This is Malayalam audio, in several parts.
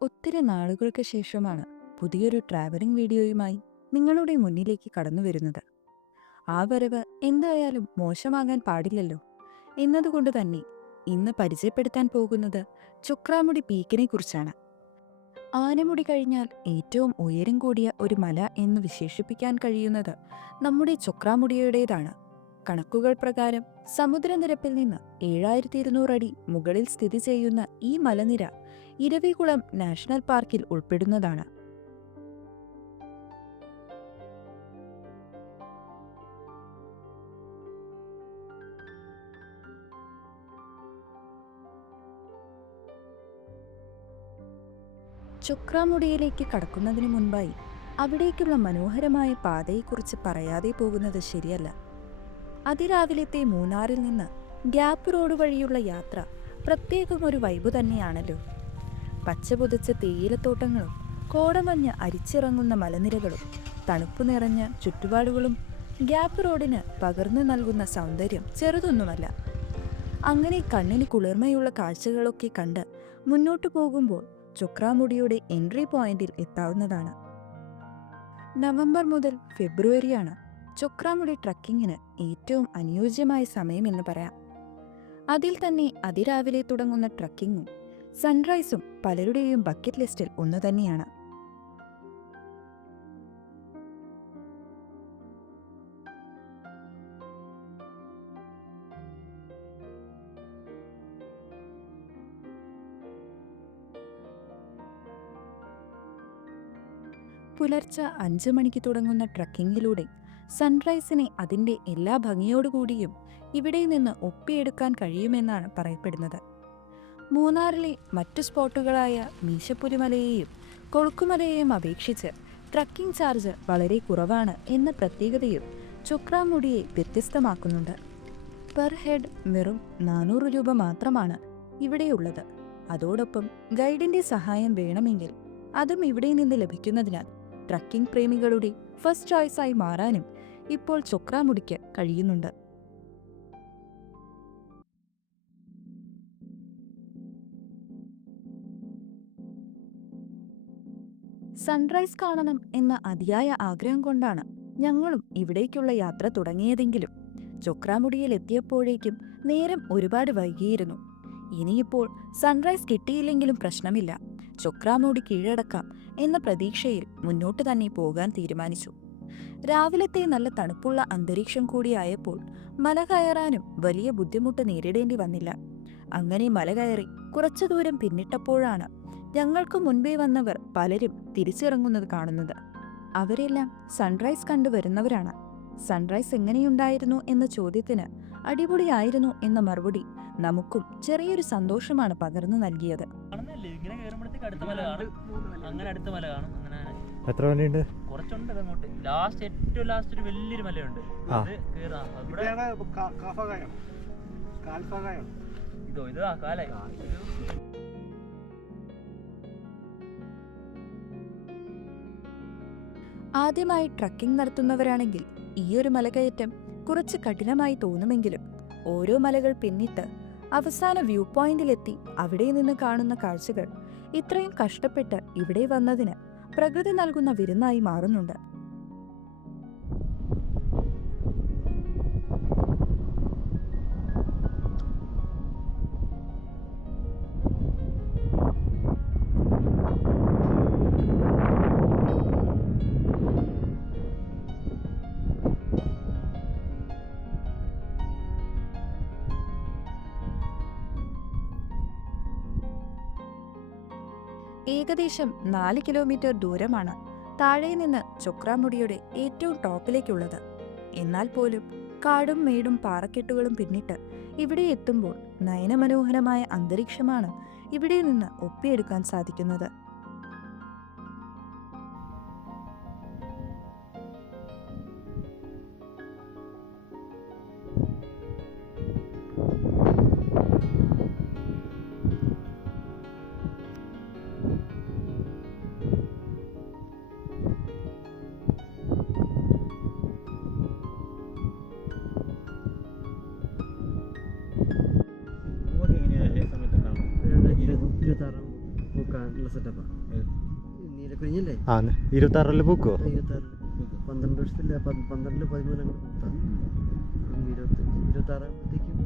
ഒത്തിരി നാളുകൾക്ക് ശേഷമാണ് പുതിയൊരു ട്രാവലിംഗ് വീഡിയോയുമായി നിങ്ങളുടെ മുന്നിലേക്ക് കടന്നു വരുന്നത്. ആ വരവ് എന്തായാലും മോശമാകാൻ പാടില്ലല്ലോ. എന്നതുകൊണ്ട് തന്നെ ഇന്ന് പരിചയപ്പെടുത്താൻ പോകുന്നത് ചുക്രാമുടി പീക്കിനെ കുറിച്ചാണ് ആനമുടി കഴിഞ്ഞാൽ ഏറ്റവും ഉയരം കൂടിയ ഒരു മല എന്ന് വിശേഷിപ്പിക്കാൻ കഴിയുന്നത് നമ്മുടെ ചൊക്രാമുടിയുടേതാണ്. കണക്കുകൾ പ്രകാരം സമുദ്രനിരപ്പിൽ നിന്ന് ഏഴായിരത്തി ഇരുന്നൂറ് അടി മുകളിൽ സ്ഥിതി ചെയ്യുന്ന ഈ മലനിര ഇരവികുളം നാഷണൽ പാർക്കിൽ ഉൾപ്പെടുന്നതാണ്. ചുക്രാമുടിയിലേക്ക് കടക്കുന്നതിന് മുൻപായി അവിടേക്കുള്ള മനോഹരമായ പാതയെക്കുറിച്ച് പറയാതെ പോകുന്നത് ശരിയല്ല. അതിരാവിലത്തെ മൂന്നാറിൽ നിന്ന് ഗ്യാപ്പ് റോഡ് വഴിയുള്ള യാത്ര പ്രത്യേകം ഒരു വൈബ് തന്നെയാണല്ലോ. പച്ചപുതച്ച തേയിലത്തോട്ടങ്ങളും കോടമഞ്ഞ് അരിച്ചിറങ്ങുന്ന മലനിരകളും തണുപ്പ് നിറഞ്ഞ ചുറ്റുപാടുകളും ഗ്യാപ്പ് റോഡിന് പകർന്നു നൽകുന്ന സൗന്ദര്യം ചെറുതൊന്നുമല്ല. അങ്ങനെ കണ്ണിന് കുളിർമയുള്ള കാഴ്ചകളൊക്കെ കണ്ട് മുന്നോട്ടു പോകുമ്പോൾ ചുക്രാമുടിയുടെ എൻട്രി പോയിന്റിൽ എത്താവുന്നതാണ്. നവംബർ മുതൽ ഫെബ്രുവരിയാണ് ചുക്രാമുടി ട്രക്കിങ്ങിന് ഏറ്റവും അനുയോജ്യമായ സമയമെന്ന് പറയാം. അതിൽ തന്നെ അതിരാവിലെ തുടങ്ങുന്ന ട്രക്കിങ്ങും സൺറൈസും പലരുടെയും ബക്കറ്റ് ലിസ്റ്റിൽ ഒന്ന് തന്നെയാണ്. പുലർച്ചെ അഞ്ച് മണിക്ക് തുടങ്ങുന്ന ട്രക്കിങ്ങിലൂടെ സൺറൈസിനെ അതിന്റെ എല്ലാ ഭംഗിയോടുകൂടിയും ഇവിടെ നിന്ന് ഒപ്പിയെടുക്കാൻ കഴിയുമെന്നാണ് പറയപ്പെടുന്നത്. മൂന്നാറിലെ മറ്റു സ്പോട്ടുകളായ മീശപ്പുലിമലയെയും കൊളുക്കുമലയെയും അപേക്ഷിച്ച് ട്രക്കിംഗ് ചാർജ് വളരെ കുറവാണ് എന്ന പ്രത്യേകതയും ചുക്രാമുടിയെ വ്യത്യസ്തമാക്കുന്നുണ്ട്. പെർ ഹെഡ് വെറും നാനൂറ് രൂപ മാത്രമാണ് ഇവിടെയുള്ളത് അതോടൊപ്പം ഗൈഡിന്റെ സഹായം വേണമെങ്കിൽ അതും ഇവിടെ നിന്ന് ലഭിക്കുന്നതിനാൽ ട്രക്കിംഗ് പ്രേമികളുടെ ഫസ്റ്റ് ചോയ്സായി മാറാനും ഇപ്പോൾ ചൊക്രാമുടിക്ക് കഴിയുന്നുണ്ട്. സൺറൈസ് കാണണം എന്ന അതിയായ ആഗ്രഹം കൊണ്ടാണ് ഞങ്ങളും ഇവിടേക്കുള്ള യാത്ര തുടങ്ങിയതെങ്കിലും ചൊക്രാമുടിയിൽ എത്തിയപ്പോഴേക്കും നേരം ഒരുപാട് വൈകിയിരുന്നു. ഇനിയിപ്പോൾ സൺറൈസ് കിട്ടിയില്ലെങ്കിലും പ്രശ്നമില്ല. ചൊക്രാമുടി കീഴടക്കാം എന്ന പ്രതീക്ഷയിൽ മുന്നോട്ട് തന്നെ പോകാൻ തീരുമാനിച്ചു. രാവിലത്തെ നല്ല തണുപ്പുള്ള അന്തരീക്ഷം കൂടിയായപ്പോൾ മല കയറാനും വലിയ ബുദ്ധിമുട്ട് നേരിടേണ്ടി വന്നില്ല. അങ്ങനെ മല കയറി കുറച്ചു ദൂരം പിന്നിട്ടപ്പോഴാണ് ഞങ്ങൾക്ക് മുൻപേ വന്നവർ പലരും തിരിച്ചിറങ്ങുന്നത് കാണുന്നത്. അവരെല്ലാം സൺറൈസ് കണ്ടുവരുന്നവരാണ് സൺറൈസ് എങ്ങനെയുണ്ടായിരുന്നു എന്ന ചോദ്യത്തിന് അടിപൊളിയായിരുന്നു എന്ന മറുപടി നമുക്കും ചെറിയൊരു സന്തോഷമാണ് പകർന്നു നൽകിയത്. കാണുന്നില്ലേ ഇങ്ങനെ കയറുമ്പോഴത്തേക്ക് അടുത്ത മല കാണും. അങ്ങനെ അടുത്ത മല കാണും. അങ്ങനെ എത്ര മലയുണ്ട്? കുറച്ചുണ്ട് അങ്ങോട്ട് ലാസ്റ്റ് ഏറ്റവും ലാസ്റ്റ് ഒരു വലിയൊരു മലയുണ്ട്. ഇതോ ഇത് ആ കാലായി. ആദ്യമായി ട്രക്കിംഗ് നടത്തുന്നവരാണെങ്കിൽ ഈയൊരു മലകയറ്റം കുറച്ച് കഠിനമായി തോന്നുമെങ്കിലും ഓരോ മലകൾ പിന്നിട്ട് അവസാന വ്യൂ പോയിന്റിലെത്തി. അവിടെ നിന്ന് കാണുന്ന കാഴ്ചകൾ ഇത്രയും കഷ്ടപ്പെട്ട് ഇവിടെ വന്നതിന് പ്രകൃതി നൽകുന്ന വിരുന്നായി മാറുന്നുണ്ട്. ഏകദേശം നാല് കിലോമീറ്റർ ദൂരമാണ് താഴെ നിന്ന് ചൊക്രാമുടിയുടെ ഏറ്റവും ടോപ്പിലേക്കുള്ളത്. എന്നാൽ പോലും കാടും മേടും പാറക്കെട്ടുകളും പിന്നിട്ട് ഇവിടെ എത്തുമ്പോൾ നയനമനോഹരമായ അന്തരീക്ഷമാണ് ഇവിടെ നിന്ന് ഒപ്പിയെടുക്കാൻ സാധിക്കുന്നത്. കുഞ്ഞല്ലേ ആ ഇരുപത്താറിൽ പൂക്കോ ഇരുപത്താറിൽ പന്ത്രണ്ട് വർഷത്തില്ല പ- പന്ത്രണ്ടിൽ പതിമൂന്ന് അങ്ങോട്ട് പൂത്താം ഇരുപത്തി ഇരുപത്താറാകുമ്പോഴത്തേക്കും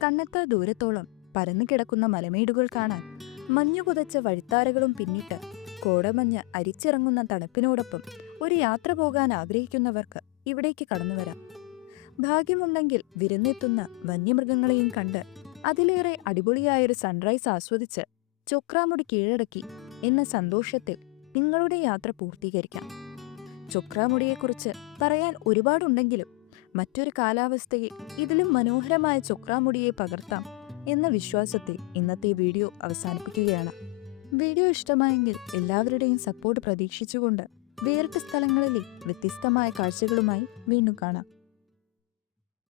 കണ്ണെത്താ ദൂരത്തോളം പരന്നു കിടക്കുന്ന മലമേടുകൾ കാണാൻ മഞ്ഞു പുതച്ച വഴിത്താരകളും പിന്നിട്ട് കോടമഞ്ഞ് അരിച്ചിറങ്ങുന്ന തണുപ്പിനോടൊപ്പം ഒരു യാത്ര പോകാൻ ആഗ്രഹിക്കുന്നവർക്ക് ഇവിടേക്ക് കടന്നു വരാം. ഭാഗ്യമുണ്ടെങ്കിൽ വിരുന്നെത്തുന്ന വന്യമൃഗങ്ങളെയും കണ്ട് അതിലേറെ അടിപൊളിയായൊരു സൺറൈസ് ആസ്വദിച്ച് ചൊക്രാമുടി കീഴടക്കി എന്ന സന്തോഷത്തിൽ നിങ്ങളുടെ യാത്ര പൂർത്തീകരിക്കാം. ചൊക്രാമുടിയെക്കുറിച്ച് പറയാൻ ഒരുപാടുണ്ടെങ്കിലും മറ്റൊരു കാലാവസ്ഥയിൽ ഇതിലും മനോഹരമായ ചൊക്രാമുടിയെ പകർത്താം എന്ന വിശ്വാസത്തിൽ ഇന്നത്തെ വീഡിയോ അവസാനിപ്പിക്കുകയാണ്. വീഡിയോ ഇഷ്ടമായെങ്കിൽ എല്ലാവരുടെയും സപ്പോർട്ട് പ്രതീക്ഷിച്ചുകൊണ്ട് വേറിട്ട സ്ഥലങ്ങളിലെ വ്യത്യസ്തമായ കാഴ്ചകളുമായി വീണ്ടും കാണാം.